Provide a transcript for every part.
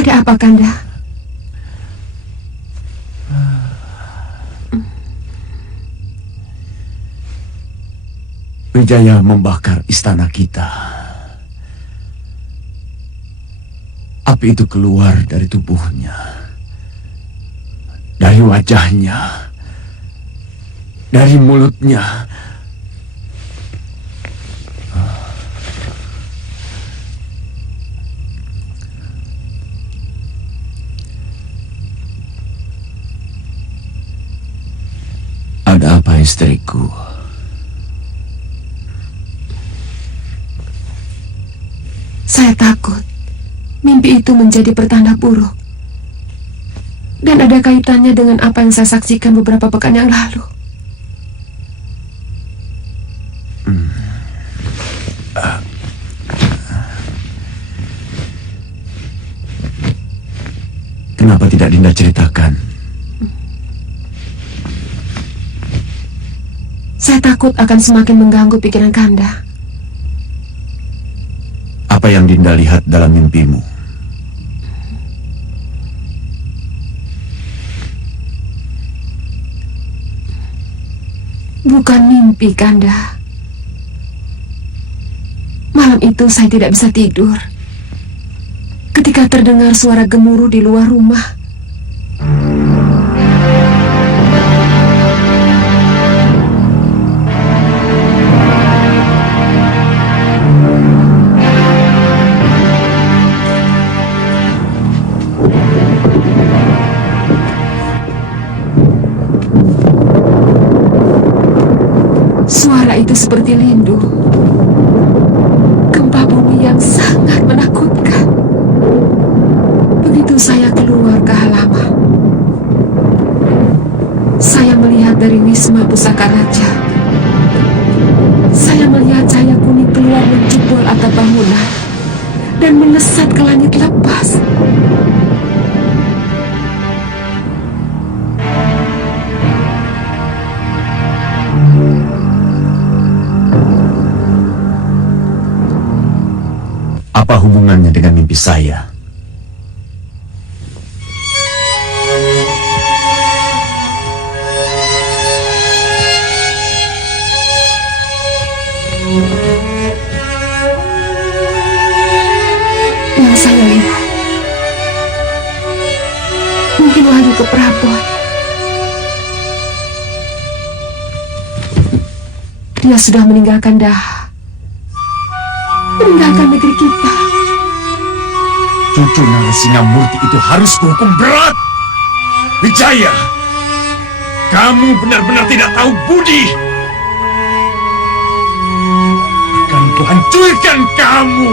Ada apa, Kanda? Wijaya membakar istana kita. Api itu keluar dari tubuhnya, dari wajahnya, dari mulutnya. Ada apa, istriku? Saya takut mimpi itu menjadi pertanda buruk. Dan ada kaitannya dengan apa yang saya saksikan beberapa pekan yang lalu. Kenapa tidak Dinda ceritakan? Saya takut akan semakin mengganggu pikiran Kanda. Apa yang Dinda lihat dalam mimpimu? Bukan mimpi, Kanda. Malam itu saya tidak bisa tidur ketika terdengar suara gemuruh di luar rumah. Suara itu seperti lindu, gempa bumi yang sangat menakutkan. Begitu saya keluar ke halaman, saya melihat dari Wisma Pusaka Raja. Saya melihat cahaya kuning keluar menjebol atap bangunan dan melesat ke langit lepas. Apa hubungannya dengan mimpi saya? Yang saya lihat mungkin Wahyu Keprabon. Dia sudah meninggalkan Daha, meninggalkan negeri kita. Cucu Narasingamurti itu harus dihukum berat. Wijaya, kamu benar-benar tidak tahu budi. Akan kuhancurkan kamu.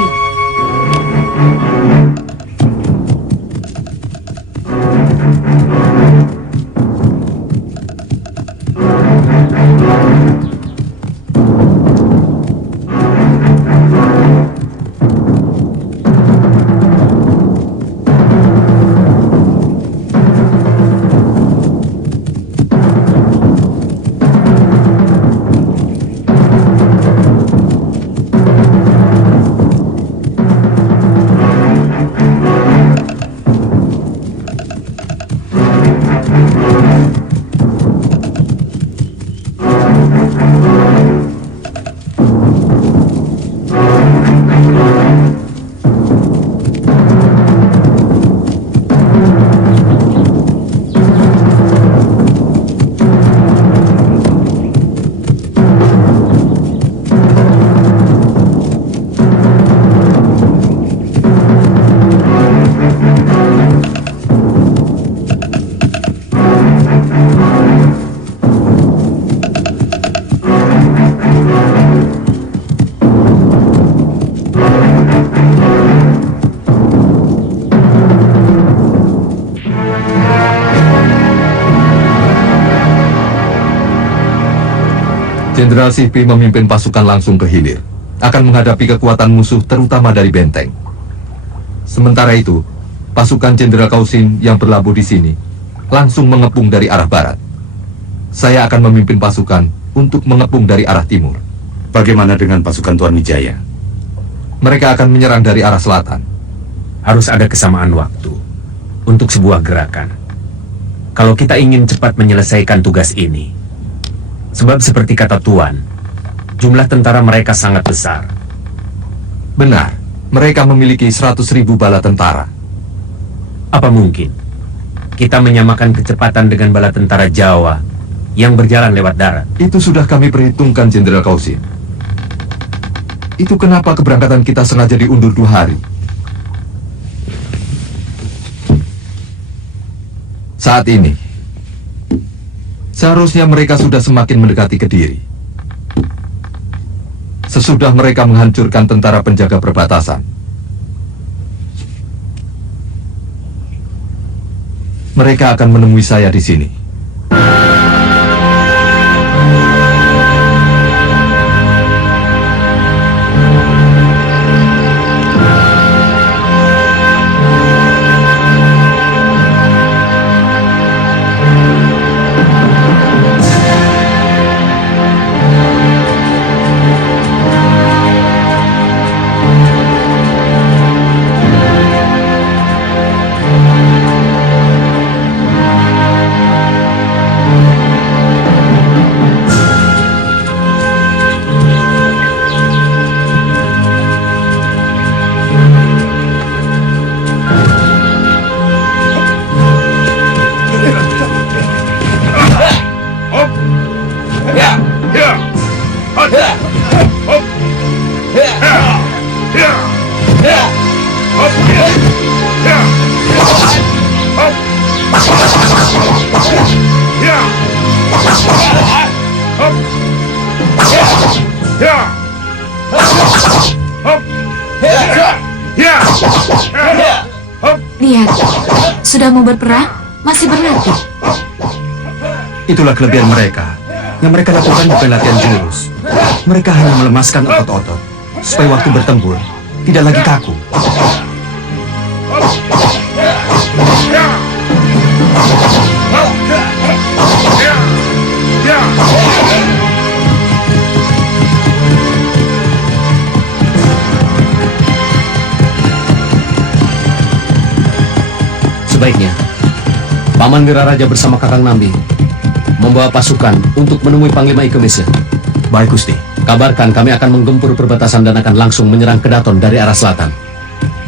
Jenderal Sipri memimpin pasukan langsung ke hilir, akan menghadapi kekuatan musuh terutama dari benteng. Sementara itu, pasukan Jenderal Kausin yang berlabuh di sini langsung mengepung dari arah barat. Saya akan memimpin pasukan untuk mengepung dari arah timur. Bagaimana dengan pasukan Tuan Wijaya? Mereka akan menyerang dari arah selatan. Harus ada kesamaan waktu. untuk sebuah gerakan. Kalau kita ingin cepat menyelesaikan tugas ini, sebab seperti kata Tuan, jumlah tentara mereka sangat besar. Benar, mereka memiliki 100.000 bala tentara. Apa mungkin kita menyamakan kecepatan dengan bala tentara Jawa yang berjalan lewat darat? Itu sudah kami perhitungkan, Jenderal Kausin. Itu kenapa keberangkatan kita sengaja diundur 2 hari. Saat ini, seharusnya mereka sudah semakin mendekati Kediri. Sesudah mereka menghancurkan tentara penjaga perbatasan, mereka akan menemui saya di sini. Lihat, sudah mau berperang, masih berlatih. Itulah kelebihan mereka. Yang mereka lakukan bukan latihan jurus. Mereka hanya melemaskan otot-otot, supaya waktu bertempur tidak lagi kaku. Sebaiknya, Paman Wiraraja bersama Kakang Nambi membawa pasukan untuk menemui Panglima Ikemese. Baik, Gusti. Kabarkan kami akan menggempur perbatasan dan akan langsung menyerang Kedaton dari arah selatan.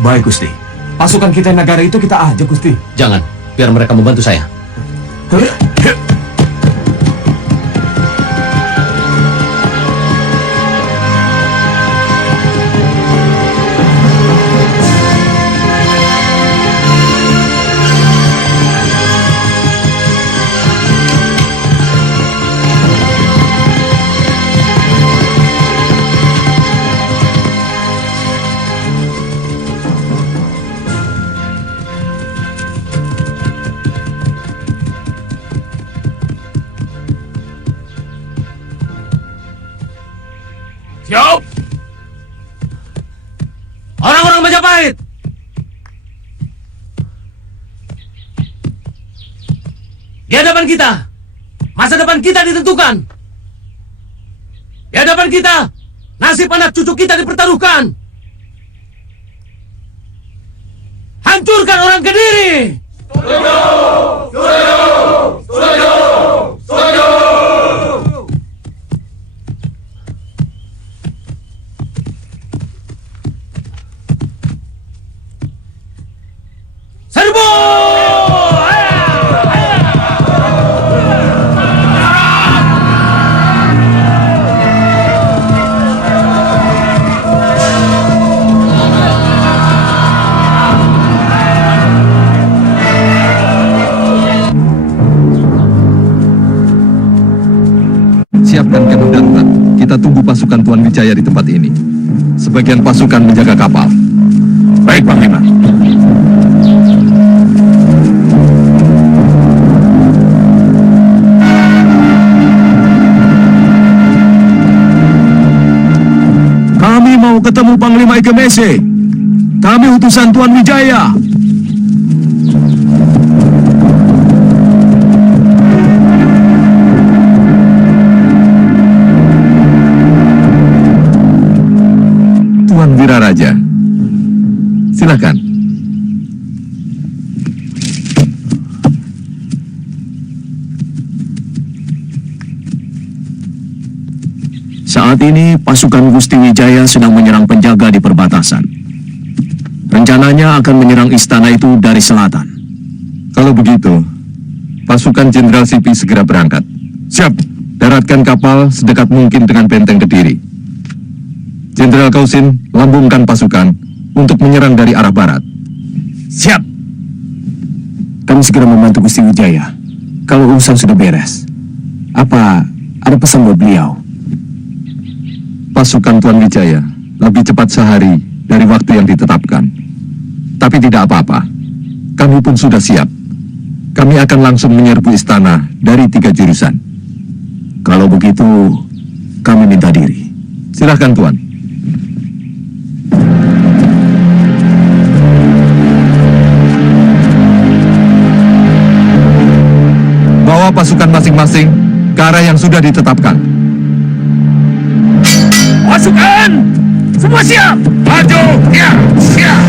Baik, Gusti. Pasukan kita yang negara itu kita ajak, Gusti. Jangan, biar mereka membantu saya. Siap! Orang-orang Majapahit! Di hadapan kita, masa depan kita ditentukan. Di hadapan kita, nasib anak cucu kita dipertaruhkan. Hancurkan orang Kediri! Serbu! Siapkan kemah darurat. Kita tunggu pasukan Tuan Wijaya di tempat ini. Sebagian pasukan menjaga kapal. Baik, Panglima. Kami mau ketemu Panglima Ikemese. Kami utusan Tuan Wijaya. Tuan Wiraraja, silakan. Saat ini pasukan Gusti Wijaya sedang menyerang penjaga di perbatasan. Rencananya akan menyerang istana itu dari selatan. Kalau begitu, pasukan Jenderal Sipi segera berangkat. Siap, daratkan kapal sedekat mungkin dengan benteng Kediri. Jenderal Kausin, lambungkan pasukan untuk menyerang dari arah barat. Siap. Kami segera membantu Gusti Wijaya. Kalau urusan sudah beres, apa ada pesan buat beliau? Pasukan Tuan Wijaya lebih cepat sehari dari waktu yang ditetapkan. Tapi tidak apa-apa, kami pun sudah siap. Kami akan langsung menyerbu istana dari 3 jurusan. Kalau begitu, kami minta diri. Silahkan Tuan. Bawa pasukan masing-masing ke arah yang sudah ditetapkan. Pasukan! Semua siap! Maju! Ya! Siap!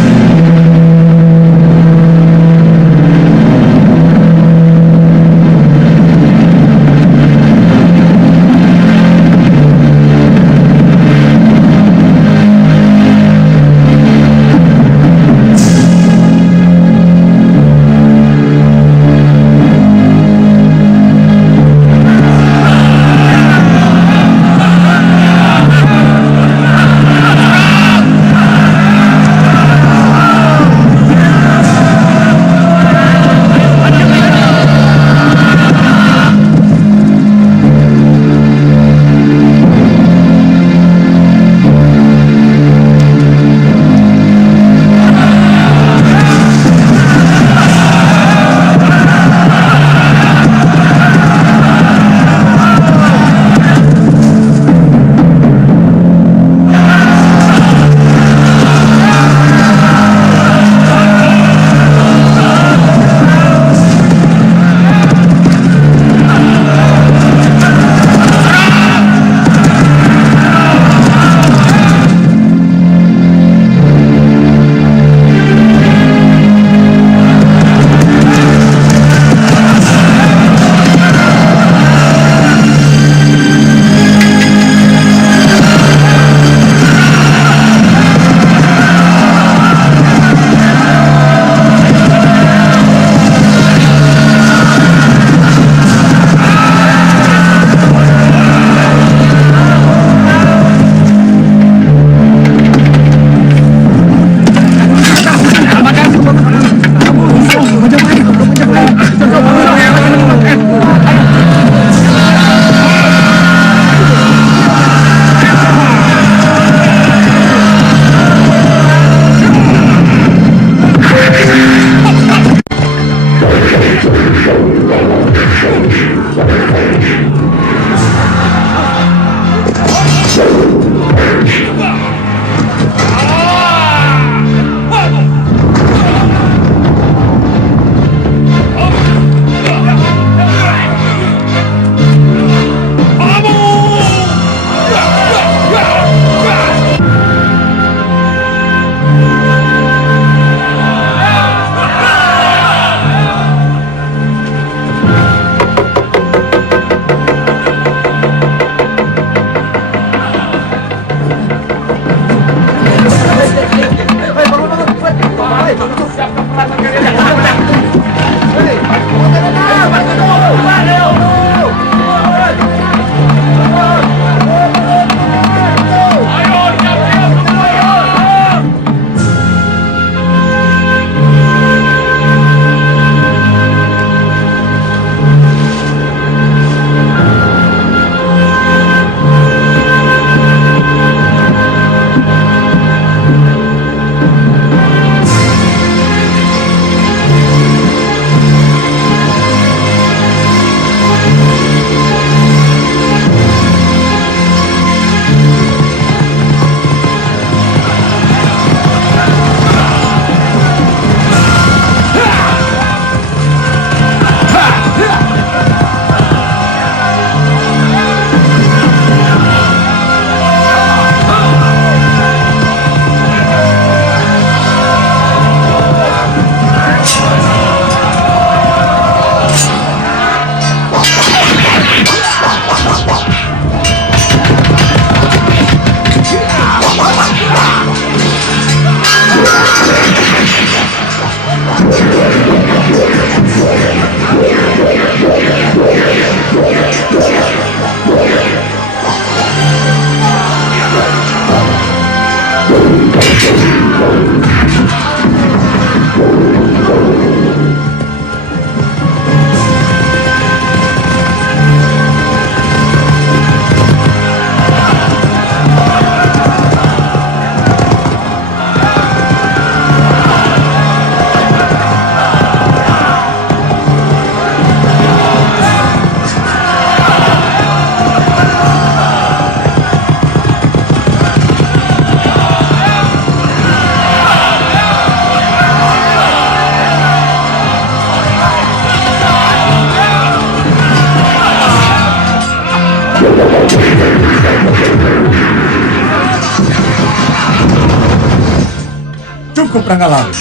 Cukup Ranggalawe.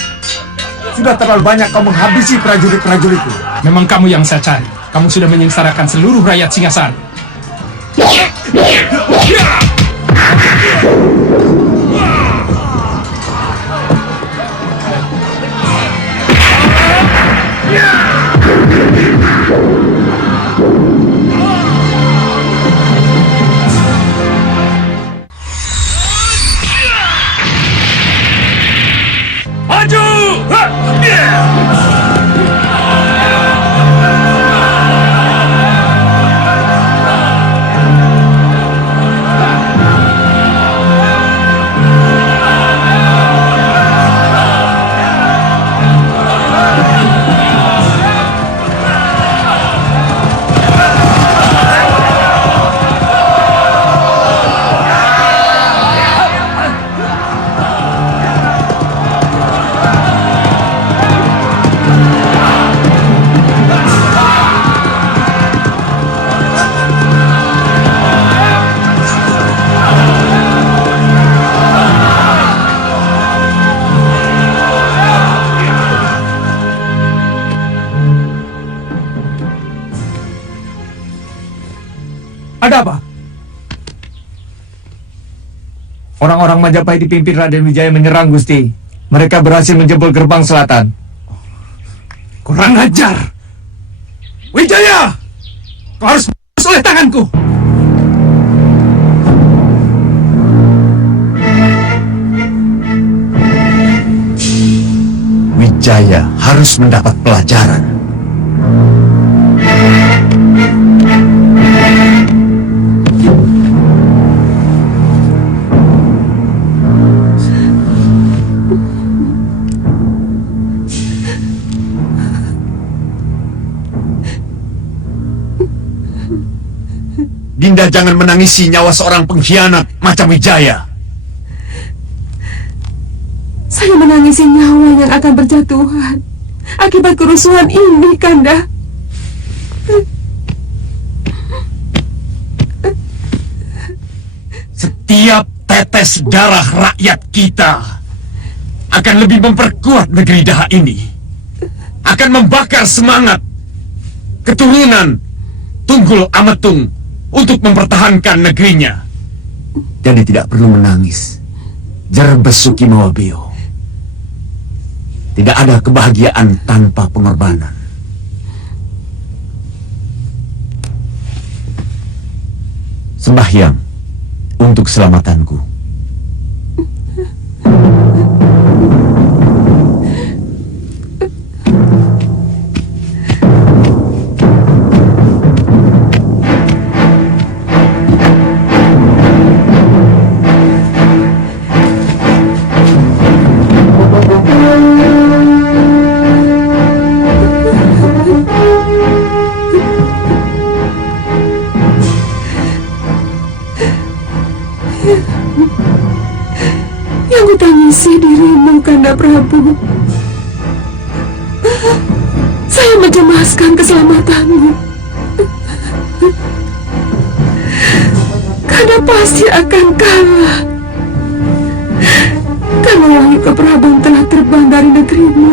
Sudah terlalu banyak kau menghabisi prajurit-prajuritku. Memang kamu yang saya cari. Kamu sudah menyengsarakan seluruh rakyat Singasari. Maju! Ada apa? Orang-orang Majapahit dipimpin Raden Wijaya menyerang, Gusti. Mereka berhasil menjebol gerbang selatan. Kurang ajar! Wijaya! Kau harus bebas oleh tanganku! Wijaya harus mendapat pelajaran. Dinda jangan menangisi nyawa seorang pengkhianat macam Wijaya. Saya menangisi nyawa yang akan berjatuhan akibat kerusuhan ini, Kanda. Setiap tetes darah rakyat kita akan lebih memperkuat negeri Daha ini. Akan membakar semangat keturunan Tunggul Ametung untuk mempertahankan negerinya. Jadi tidak perlu menangis. Jerbesuki Mawabio. Tidak ada kebahagiaan tanpa pengorbanan. Sembahyang untuk keselamatanku. Yang kutangisi dirimu, Kanda Prabu. Saya mencemaskan keselamatanmu. Kanda pasti akan kalah. Karena Wahyu Keprabun telah terbang dari negerimu.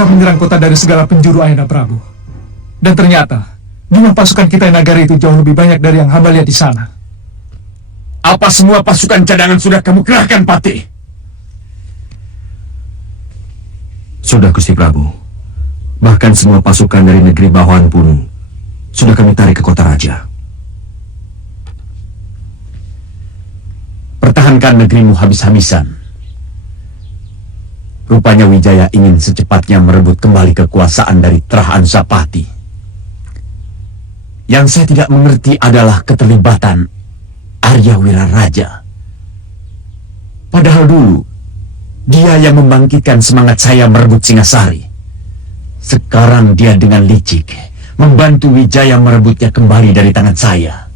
mereka menyerang kota dari segala penjuru Ayahanda Prabu. Dan ternyata, jumlah pasukan kita di negara itu jauh lebih banyak dari yang hamba lihat di sana. Apa semua pasukan cadangan sudah kamu kerahkan, Patih? Sudah, Gusti Prabu. Bahkan semua pasukan dari negeri Bahuan pun sudah kami tarik ke kota raja. Pertahankan negerimu habis-habisan. Rupanya Wijaya ingin secepatnya merebut kembali kekuasaan dari Trahan Sapati. Yang saya tidak mengerti adalah keterlibatan Arya Wiraraja. Padahal dulu, dia yang membangkitkan semangat saya merebut Singasari. Sekarang dia dengan licik membantu Wijaya merebutnya kembali dari tangan saya.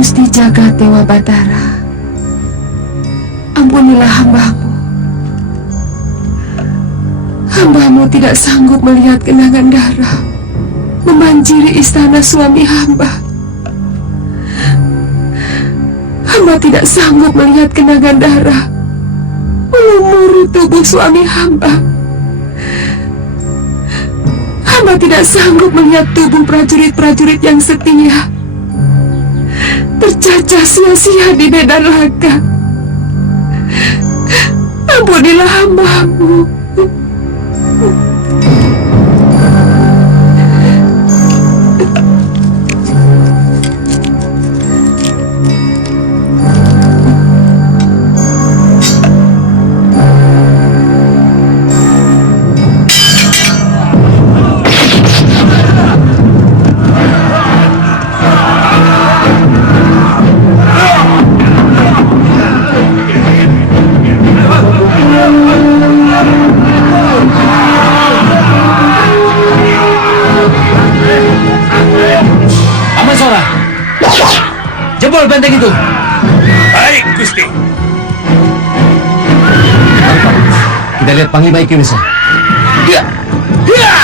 Gusti Jagat Dewa Batara, ampunilah hambamu. Hambamu tidak sanggup melihat genangan darah membanjiri istana suami hamba. Hamba tidak sanggup melihat genangan darah melumuri tubuh suami hamba. Hamba tidak sanggup melihat tubuh prajurit-prajurit yang setia tercacah sia-sia di medan laga. Ampunilah hambamu. Jebol benteng itu. Baik, Gusti. Kita lihat Panglima Ikimisa. Ya. Ya.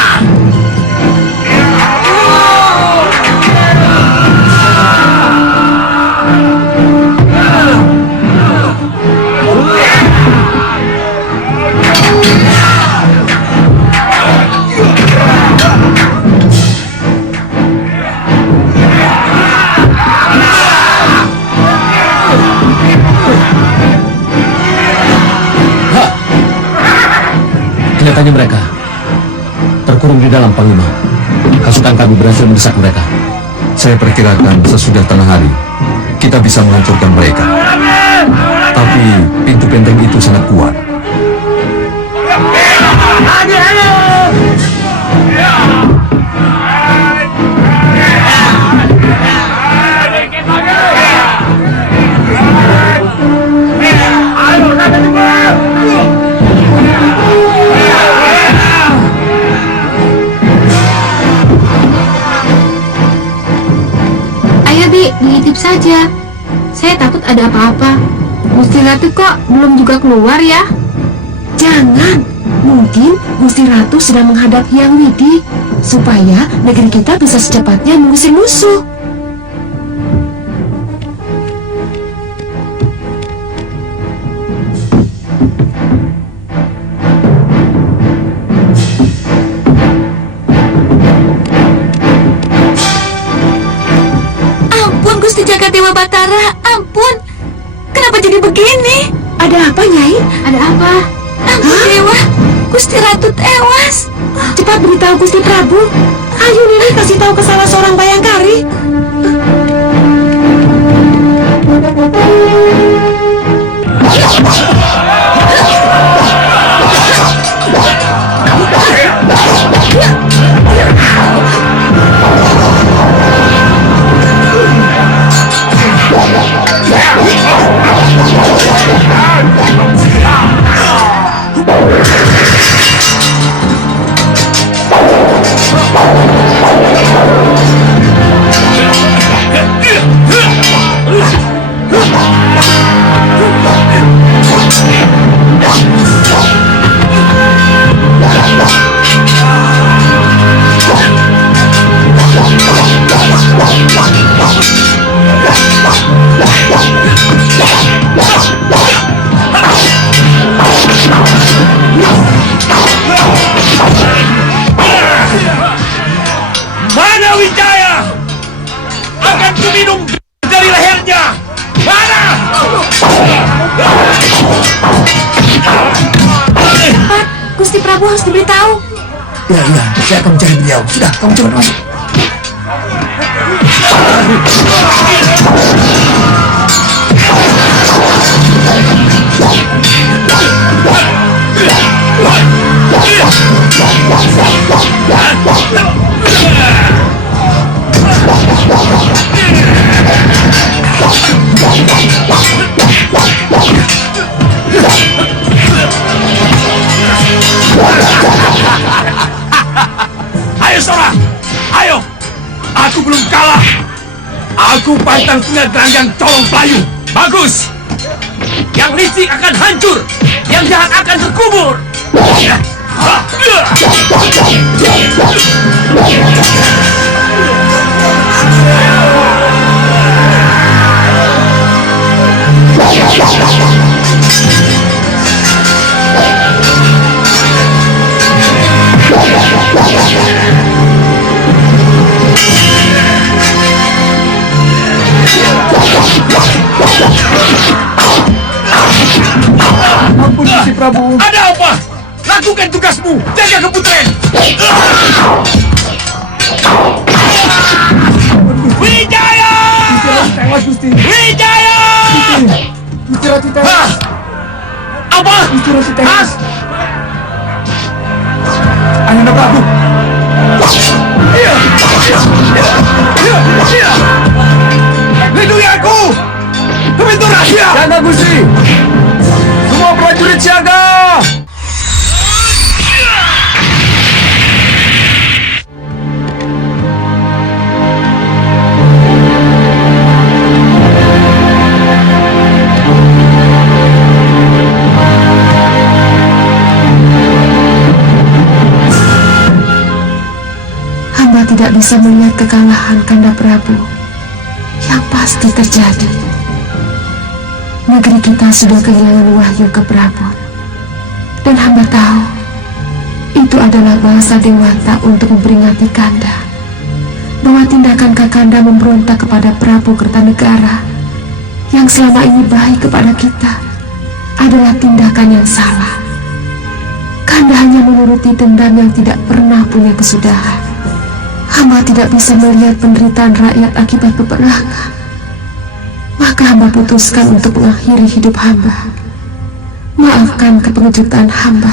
Katanya mereka terkurung di dalam Panglima. Pasukan kami berhasil mendesak mereka. Saya perkirakan sesudah tengah hari, kita bisa menghancurkan mereka. Tapi pintu benteng itu sangat kuat. Ayo Bi, mengintip saja. Saya takut ada apa-apa. Gusti Ratu kok belum juga keluar ya? Jangan, mungkin Gusti Ratu sedang menghadap Hyang Widi supaya negeri kita bisa secepatnya mengusir musuh. Ampun Gusti Jagadewa Batara, ampun. Kenapa jadi begini? Ada apa, Nyai? Ada apa? Ampun Dewa, Gusti Ratu tewas. Cepat beritahu Gusti Prabu. Ayo Nini kasih tahu ke salah seorang bayangkari. Mana Wijaya? Akan kuminum dari lehernya. Mana? Cepat, Gusti Prabu harus diberitahu. Ya, saya akan mencari beliau. Sudah, kamu cepat masuk. Ayo Sora, ayo. Aku belum kalah. Aku pantang tinggal gelanggang colong pelayu. Bagus. Yang licik akan hancur, yang jahat akan terkubur. Ampun Gusti Prabu. Ada apa? Lakukan tugasmu. Jaga keputren. Wijaya! Tewas Gusti. Wijaya! Gusti Ratu tewas. Hah? Apa? Gusti Ratu tewas. Hah? Ayahanda Prabu. Lindungi aku! Pintu rahasia! Jaga Gusti. Semua prajurit siaga. Hamba tidak bisa melihat kekalahan Kanda Prabu yang pasti terjadi. Negeri kita sudah kehilangan wahyu ke Prabu, dan hamba tahu itu adalah bahasa Dewata untuk memperingati Kanda bahwa tindakan Kakanda memberontak kepada Prabu Kertanegara yang selama ini baik kepada kita adalah tindakan yang salah. Kanda Kanda hanya menuruti dendam yang tidak pernah punya kesudahan. Hamba tidak bisa melihat penderitaan rakyat akibat peperangan. Maka hamba putuskan untuk mengakhiri hidup hamba. Maafkan kepengejutan hamba.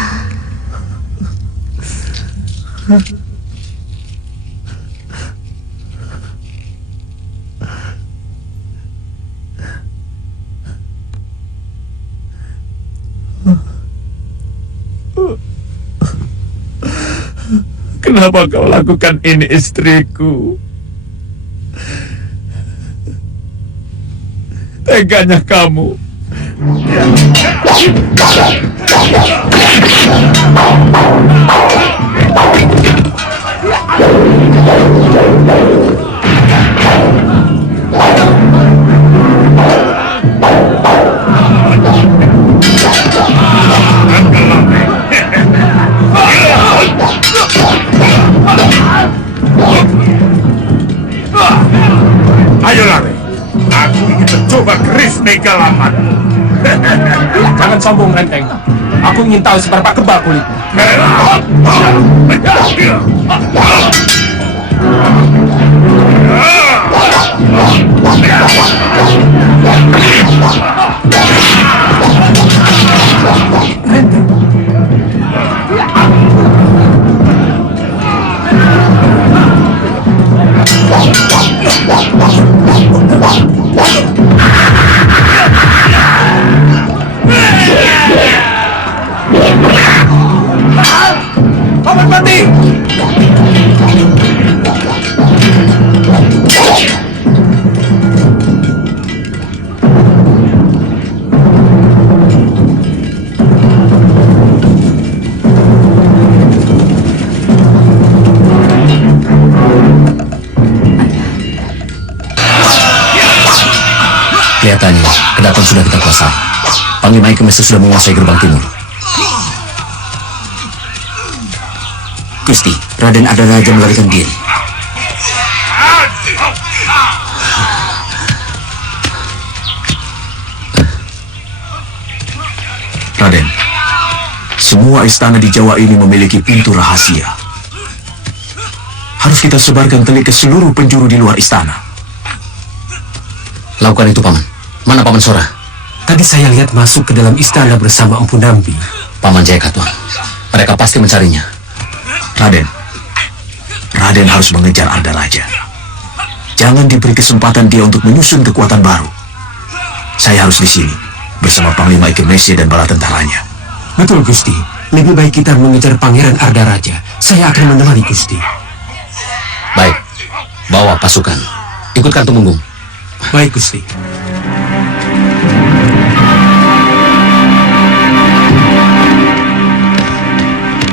Kenapa kau lakukan ini, istriku? Teganya kamu. Ayo lari. Aku ingin mencoba keris megalaman. Jangan sombong, Renteng. Aku ingin tahu seberapa kebal kulitmu. Paman Pati! Kelihatannya, kedaton sudah kita kuasai. Panglima Ikemesa sudah menguasai gerbang timur. Gusti, Raden Ardaraja melarikan diri. Raden, semua istana di Jawa ini memiliki pintu rahasia. Harus kita sebarkan telik ke seluruh penjuru di luar istana. Lakukan itu, Paman. Mana Paman Sora? Tadi saya lihat masuk ke dalam istana bersama Empu Nambi. Paman Jaya Katuang. Mereka pasti mencarinya. Raden harus mengejar Ardaraja. Jangan diberi kesempatan dia untuk menyusun kekuatan baru. Saya harus di sini bersama Panglima Ikemesa dan bala tentaranya. Betul, Gusti. Lebih baik kita mengejar Pangeran Ardaraja. Saya akan menemani Gusti. Baik, bawa pasukan. Ikutkan Tumenggung. Baik, Gusti.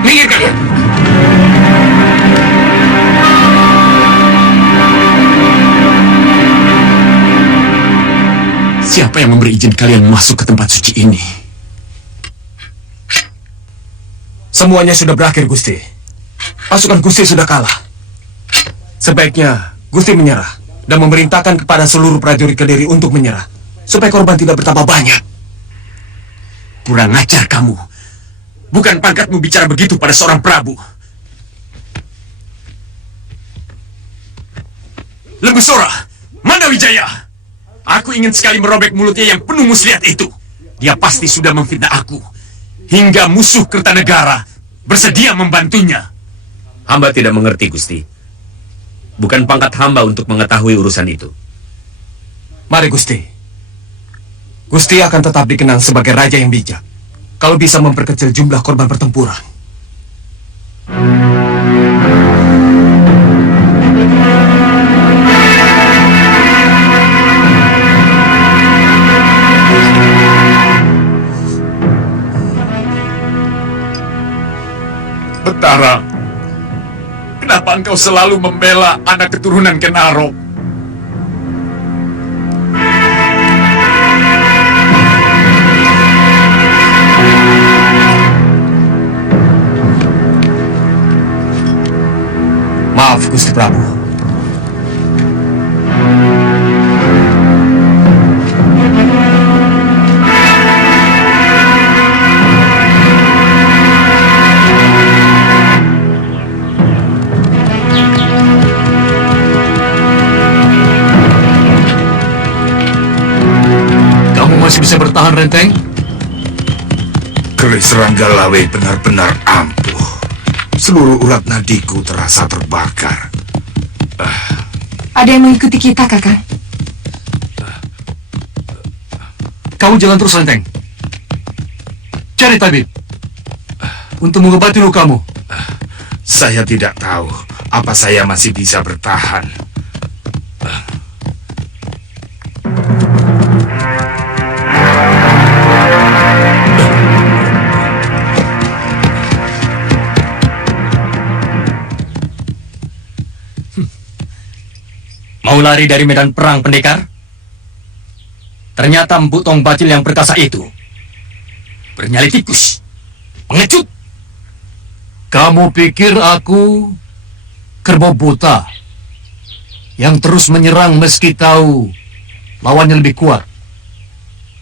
Minggirkan! Siapa yang memberi izin kalian masuk ke tempat suci ini? Semuanya sudah berakhir, Gusti. Pasukan Gusti sudah kalah. Sebaiknya Gusti menyerah dan memerintahkan kepada seluruh prajurit Kediri untuk menyerah, supaya korban tidak bertambah banyak. Kurang ajar kamu. Bukan pangkatmu bicara begitu pada seorang Prabu. Lembu Sora, mana Wijaya? Aku ingin sekali merobek mulutnya yang penuh muslihat itu. Dia pasti sudah memfitnah aku. Hingga musuh Kertanegara bersedia membantunya. Hamba tidak mengerti, Gusti. Bukan pangkat hamba untuk mengetahui urusan itu. Mari, Gusti. Gusti akan tetap dikenang sebagai raja yang bijak kalau bisa memperkecil jumlah korban pertempuran. Betara, kenapa engkau selalu membela anak keturunan Kenaro? Maaf, Gusti Prabu. tahan, Renteng? Keris Ranggalawe benar-benar ampuh. Seluruh urat nadiku terasa terbakar. Ada yang mengikuti kita, Kakang. Kamu jalan terus, Renteng. Cari tabib untuk mengobati lukamu. Saya tidak tahu apa saya masih bisa bertahan. Mau lari dari medan perang, pendekar? Ternyata Empu Tong Bacil yang perkasa itu bernyali tikus, pengecut. Kamu pikir aku kerbau buta yang terus menyerang meski tahu lawannya lebih kuat?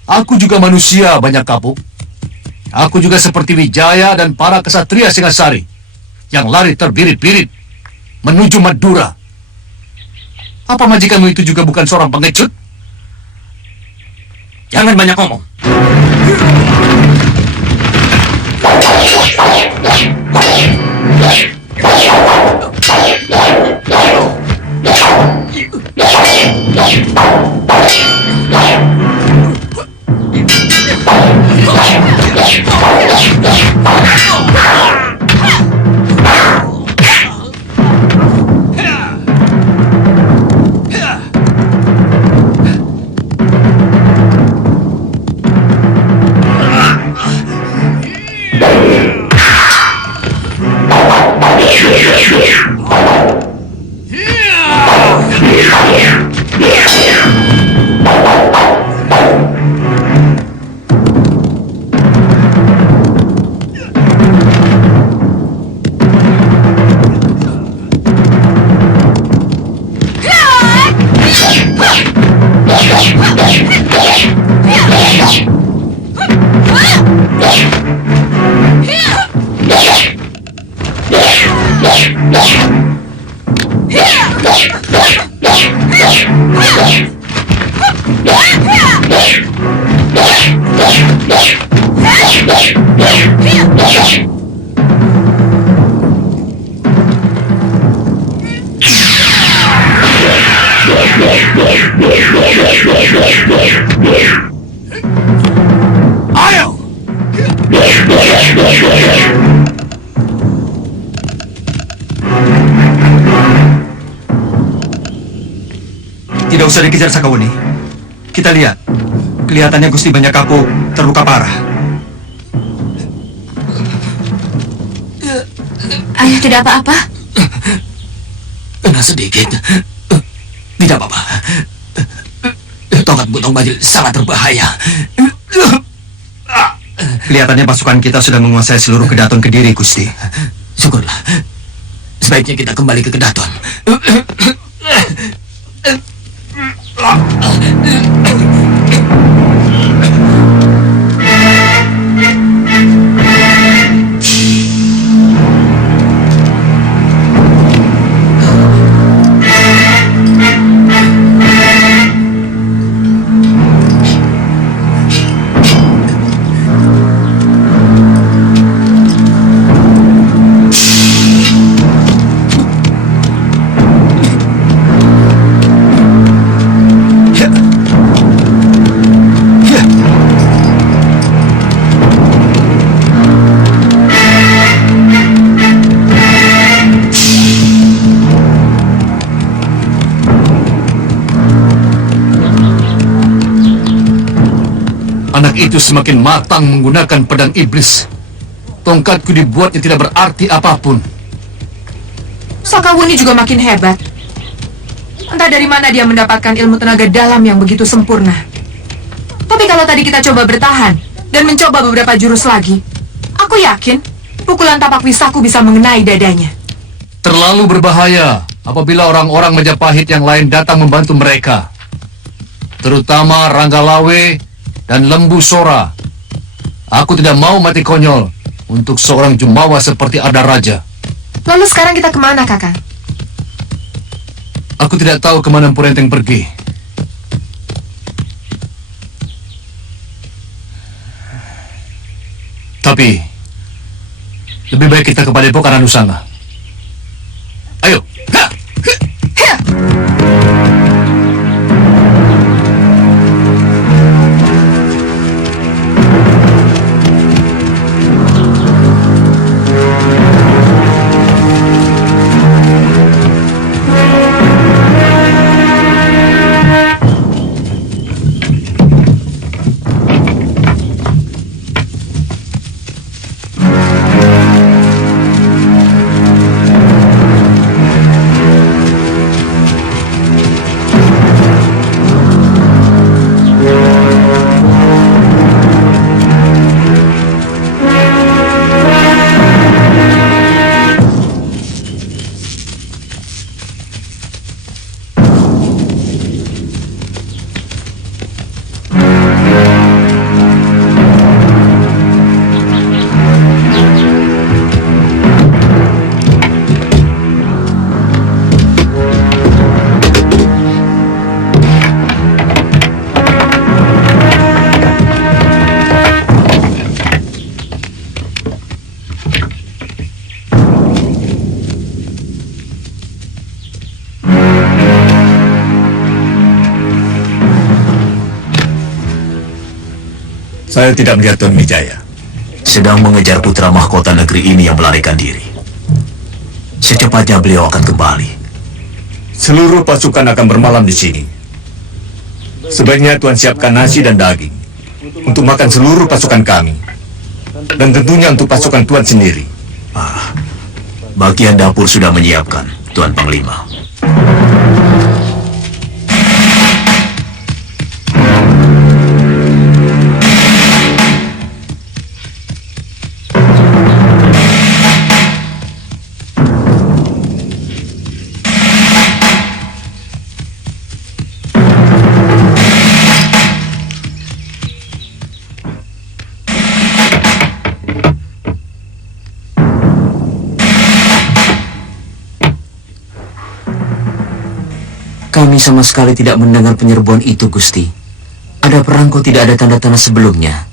Aku juga manusia banyak kapuk. Aku juga seperti Wijaya dan para kesatria Singasari yang lari terbirit-birit menuju Madura. Apa majikanmu itu juga bukan seorang pengecut? Jangan banyak ngomong. Tidak usah dikejar, Sakawuni. Kita lihat. Kelihatannya Gusti Banyak Kapuk terluka parah. Ayah tidak apa-apa. Kena sedikit. Tidak apa-apa. Tongkat Butong Bajil sangat berbahaya. Kelihatannya pasukan kita sudah menguasai seluruh Kedaton Kediri, Gusti. Syukurlah. Sebaiknya kita kembali ke Kedaton. Anak itu semakin matang menggunakan pedang iblis. Tongkatku dibuatnya tidak berarti apapun. Sakawuni juga makin hebat. Entah dari mana dia mendapatkan ilmu tenaga dalam yang begitu sempurna. Tapi kalau tadi kita coba bertahan dan mencoba beberapa jurus lagi, aku yakin pukulan tapak wisaku bisa mengenai dadanya. Terlalu berbahaya apabila orang-orang Majapahit yang lain datang membantu mereka. Terutama Ranggalawe dan Lembu Sora. Aku tidak mau mati konyol untuk seorang jumawa seperti Adaraja. Lalu sekarang kita kemana, Kakang? Aku tidak tahu kemana Empu Renteng pergi. Tapi lebih baik kita ke Padepokan Anusanga. Ayo. Ha! Saya tidak melihat Tuan Wijaya. Sedang mengejar putra mahkota negeri ini yang melarikan diri. Secepatnya beliau akan kembali. Seluruh pasukan akan bermalam di sini. Sebaiknya Tuan siapkan nasi dan daging untuk makan seluruh pasukan kami. Dan tentunya untuk pasukan Tuan sendiri. Bagian dapur sudah menyiapkan, Tuan Panglima. Kami sama sekali tidak mendengar penyerbuan itu, Gusti. Ada perang kok tidak ada tanda-tanda sebelumnya.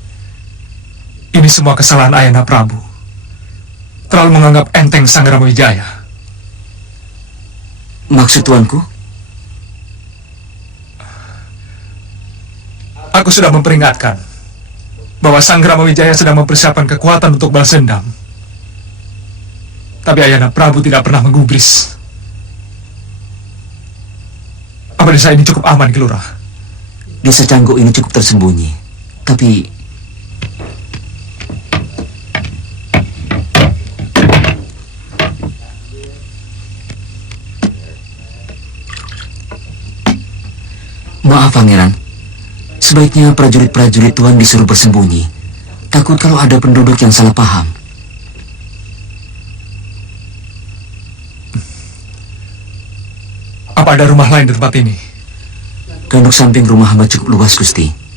Ini semua kesalahan Ayahanda Prabu. Terlalu menganggap enteng Sanggrama Wijaya. Maksud tuanku? Aku sudah memperingatkan bahwa Sanggrama Wijaya sedang mempersiapkan kekuatan untuk balas dendam. Tapi Ayahanda Prabu tidak pernah menggubris. Apa desa ini cukup aman, Ki Lurah? Desa Canggu ini cukup tersembunyi. Tapi maaf, Pangeran. Sebaiknya prajurit-prajurit Tuan disuruh bersembunyi. Takut kalau ada penduduk yang salah paham. Apa ada rumah lain di tempat ini? Ganduk samping rumah hamba cukup luas, Gusti.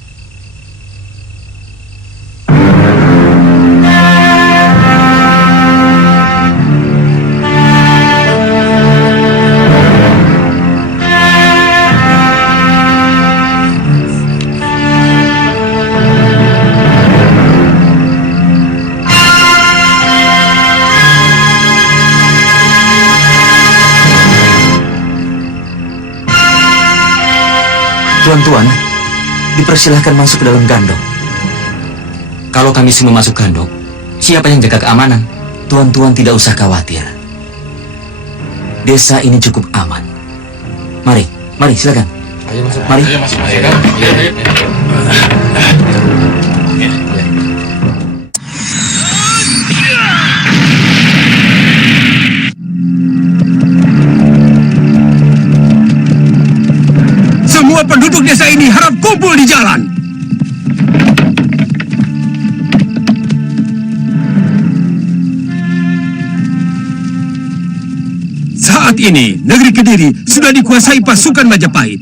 Tuan-tuan, dipersilahkan masuk ke dalam gandok. Kalau kami semua masuk gandok, siapa yang jaga keamanan? Tuan-tuan tidak usah khawatir. Desa ini cukup aman. Mari, silakan. Mari. Semua penduduk desa ini harap kumpul di jalan. Saat ini, negeri Kediri sudah dikuasai pasukan Majapahit.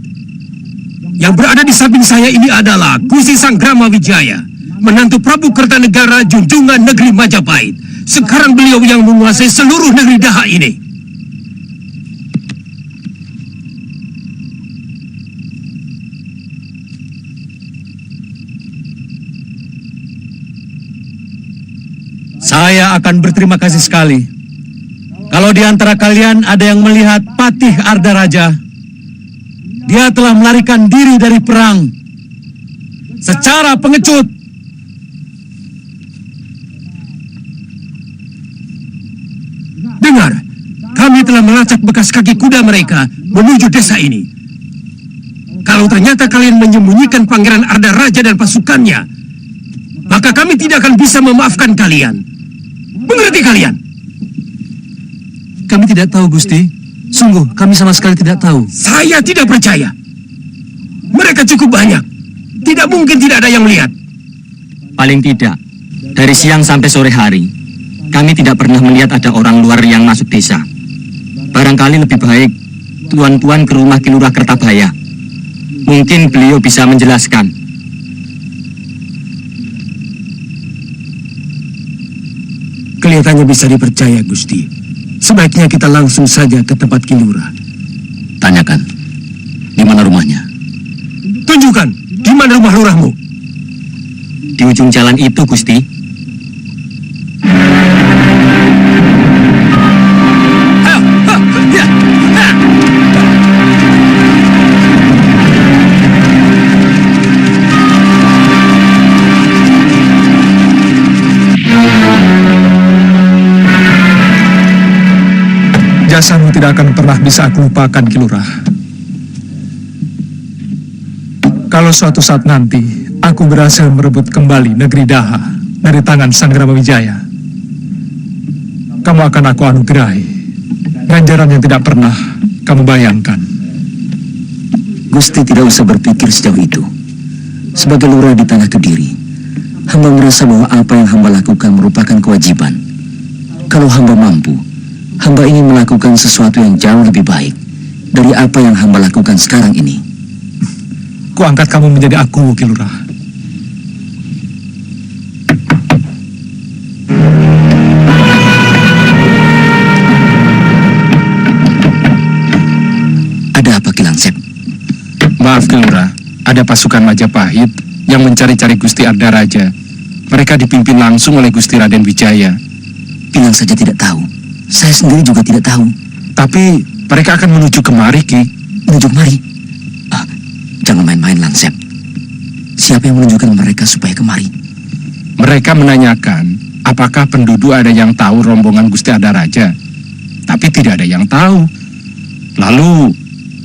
Yang berada di samping saya ini adalah Gusti Sanggrama Wijaya, menantu Prabu Kertanegara junjungan negeri Majapahit. Sekarang beliau yang menguasai seluruh negeri Daha ini. Saya akan berterima kasih sekali kalau di antara kalian ada yang melihat Patih Ardaraja. Dia telah melarikan diri dari perang secara pengecut. Dengar, kami telah melacak bekas kaki kuda mereka menuju desa ini. Kalau ternyata kalian menyembunyikan Pangeran Ardaraja dan pasukannya, maka kami tidak akan bisa memaafkan kalian. Mengerti kalian? Kami tidak tahu, Gusti. Sungguh, kami sama sekali tidak tahu. Saya tidak percaya. Mereka cukup banyak. Tidak mungkin tidak ada yang melihat. Paling tidak, dari siang sampai sore hari, kami tidak pernah melihat ada orang luar yang masuk desa. Barangkali lebih baik tuan-tuan ke rumah Ki Lurah Kertabaya. Mungkin beliau bisa menjelaskan. Kelihatannya bisa dipercaya, Gusti. Sebaiknya kita langsung saja ke tempat Ki Lurah. Tanyakan, di mana rumahnya? Tunjukkan, di mana rumah lurahmu? Di ujung jalan itu, Gusti. Jasamu tidak akan pernah bisa aku lupakan, Ki Lurah. Kalau suatu saat nanti aku berhasil merebut kembali negeri Daha dari tangan Sang Ramawijaya, kamu akan aku anugerahi ganjaran yang tidak pernah kamu bayangkan. Gusti tidak usah berpikir sejauh itu. Sebagai lurah di tanah Kediri, hamba merasa bahwa apa yang hamba lakukan merupakan kewajiban. Kalau hamba mampu, hamba ingin melakukan sesuatu yang jauh lebih baik dari apa yang hamba lakukan sekarang ini. Kuangkat kamu menjadi aku, Ki Lurah. Ada apa, Ki Langsep? Maaf, Ki Lurah. Ada pasukan Majapahit yang mencari-cari Gusti Ardaraja. Mereka dipimpin langsung oleh Gusti Raden Wijaya. Bilang saja tidak tahu. Saya sendiri juga tidak tahu. Tapi mereka akan menuju kemari, Ki. Menuju kemari? Jangan main-main, Langsep. Siapa yang menunjukkan mereka supaya kemari? Mereka menanyakan apakah penduduk ada yang tahu rombongan Gusti Ardaraja. Tapi tidak ada yang tahu. Lalu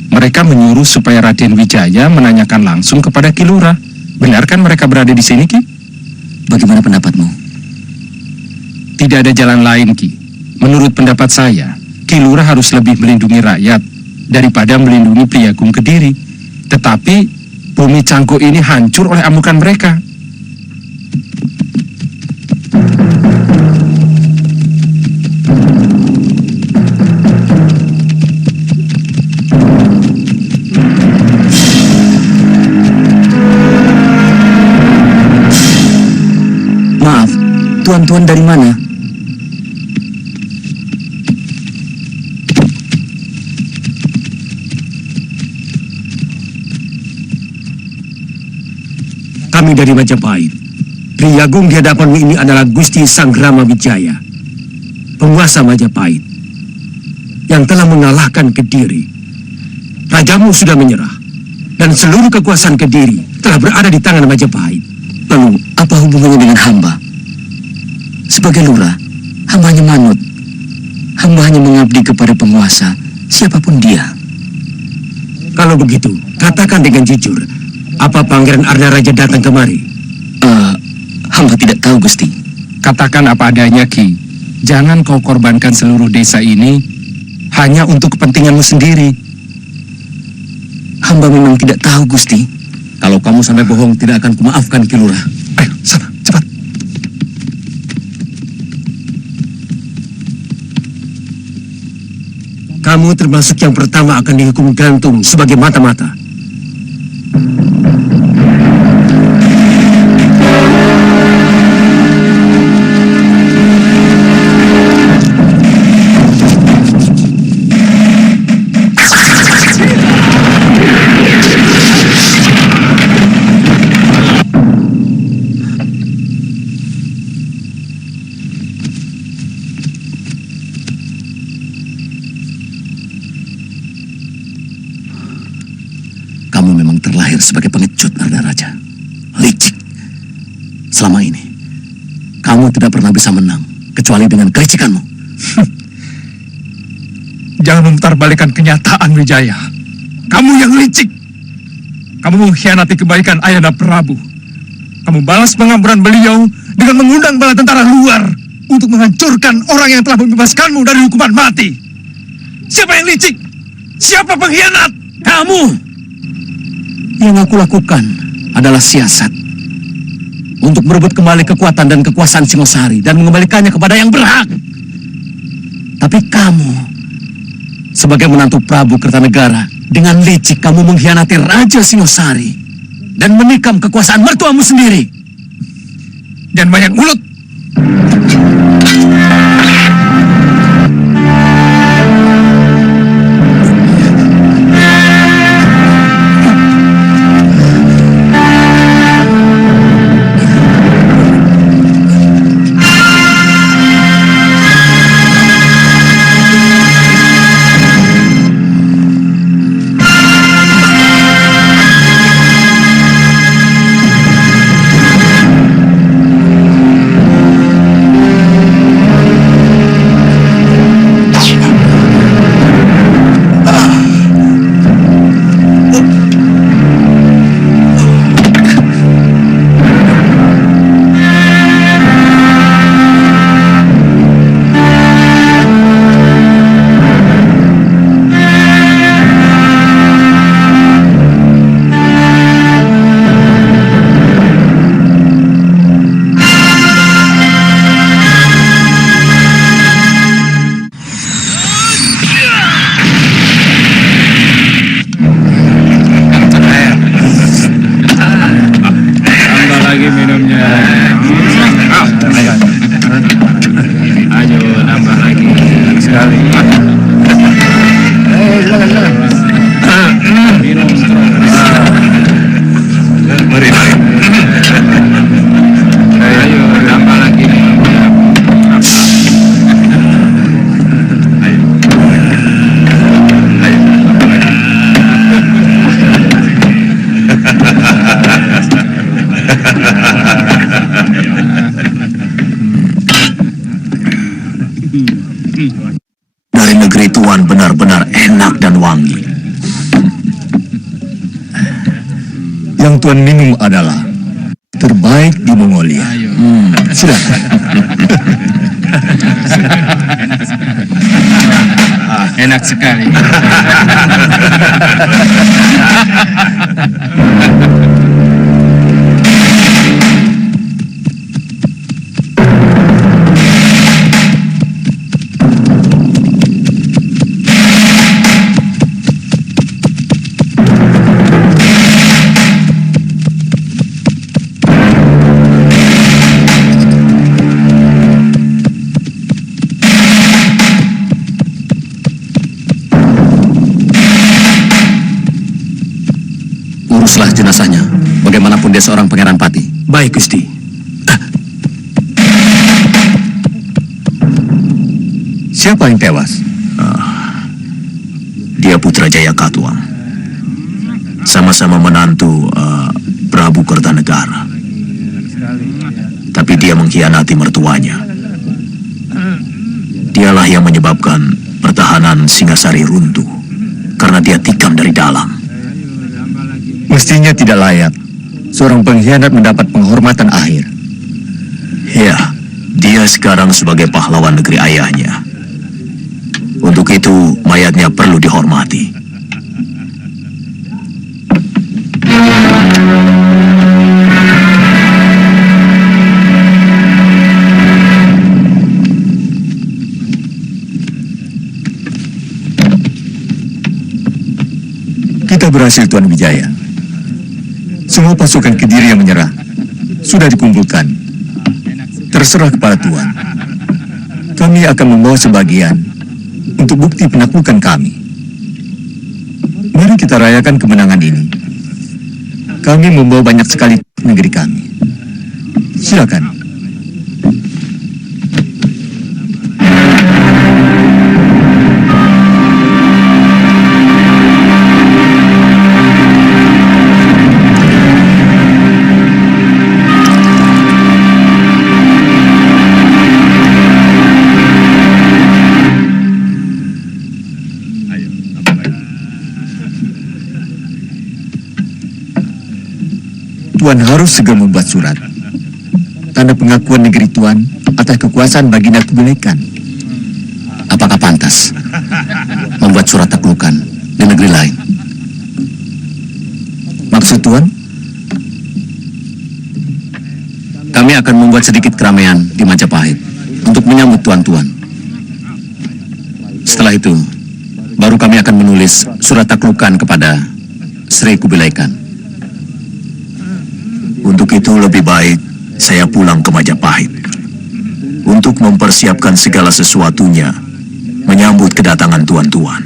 mereka menyuruh supaya Raden Wijaya menanyakan langsung kepada Ki Lurah. Benarkan mereka berada di sini, Ki? Bagaimana pendapatmu? Tidak ada jalan lain, Ki. Menurut pendapat saya, Ki Lurah harus lebih melindungi rakyat daripada melindungi Priagung Kediri. Tetapi bumi Canggu ini hancur oleh amukan mereka. Maaf, tuan-tuan dari mana? Kami dari Majapahit. Priagung di hadapanmu ini adalah Gusti Sang Ramawijaya, penguasa Majapahit, yang telah mengalahkan Kediri. Rajamu sudah menyerah, dan seluruh kekuasaan Kediri telah berada di tangan Majapahit. Lalu, apa hubungannya dengan hamba? Sebagai lurah, hamba hanya manut. Hamba hanya mengabdi kepada penguasa, siapapun dia. Kalau begitu, katakan dengan jujur, apa Pangeran Ardaraja datang kemari? Hamba tidak tahu, Gusti. Katakan apa adanya, Ki. Jangan kau korbankan seluruh desa ini hanya untuk kepentinganmu sendiri. Hamba memang tidak tahu, Gusti. Kalau kamu sampai bohong, tidak akan kumaafkan, Ki Lurah. Ayo, sana, cepat. Kamu termasuk yang pertama akan dihukum gantung sebagai mata-mata. sebagai pengecut, Ardaraja. Licik. Selama ini, kamu tidak pernah bisa menang, kecuali dengan kelicikanmu. Jangan memutarbalikkan kenyataan, Wijaya. Kamu yang licik. Kamu mengkhianati kebaikan Ayahanda Prabu. Kamu balas pengampunan beliau dengan mengundang bala tentara luar untuk menghancurkan orang yang telah membebaskanmu dari hukuman mati. Siapa yang licik? Siapa pengkhianat? Kamu! Yang aku lakukan adalah siasat untuk merebut kembali kekuatan dan kekuasaan Singosari dan mengembalikannya kepada yang berhak. Tapi kamu, sebagai menantu Prabu Kertanegara, dengan licik kamu mengkhianati Raja Singosari dan menikam kekuasaan mertuamu sendiri. Jangan banyak mulut. Dari negeri Tuan benar-benar enak dan wangi. Yang Tuan minum adalah terbaik di Mongolia. Silakan. Enak sekali. Uruslah jenazahnya, bagaimanapun dia seorang pangeran pati. Baik, Gusti. Siapa yang tewas? Dia putra Jayakatwang. Sama-sama menantu Prabu Kertanegara. Tapi dia mengkhianati mertuanya. Dialah yang menyebabkan pertahanan Singasari runtuh karena dia tikam dari dalam. Mestinya tidak layak seorang pengkhianat mendapat penghormatan akhir. Ya, dia sekarang sebagai pahlawan negeri ayahnya. Untuk itu, mayatnya perlu dihormati. Kita berhasil, Tuan Wijaya. Semua pasukan Kediri yang menyerah sudah dikumpulkan. Terserah kepada Tuan. Kami akan membawa sebagian untuk bukti penaklukan kami. Mari kita rayakan kemenangan ini. Kami membawa banyak sekali negeri kami. Silakan. Tuan harus segera membuat surat. Tanda pengakuan negeri Tuan atas kekuasaan Baginda Kubilai Khan. Apakah pantas membuat surat taklukan di negeri lain? Maksud Tuan? Kami akan membuat sedikit keramaian di Majapahit untuk menyambut tuan-tuan. Setelah itu, baru kami akan menulis surat taklukan kepada Sri Kubilai Khan. Untuk itu lebih baik saya pulang ke Majapahit untuk mempersiapkan segala sesuatunya menyambut kedatangan tuan-tuan.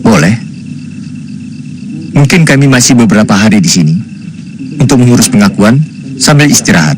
Boleh. Mungkin kami masih beberapa hari di sini untuk mengurus pengakuan sambil istirahat.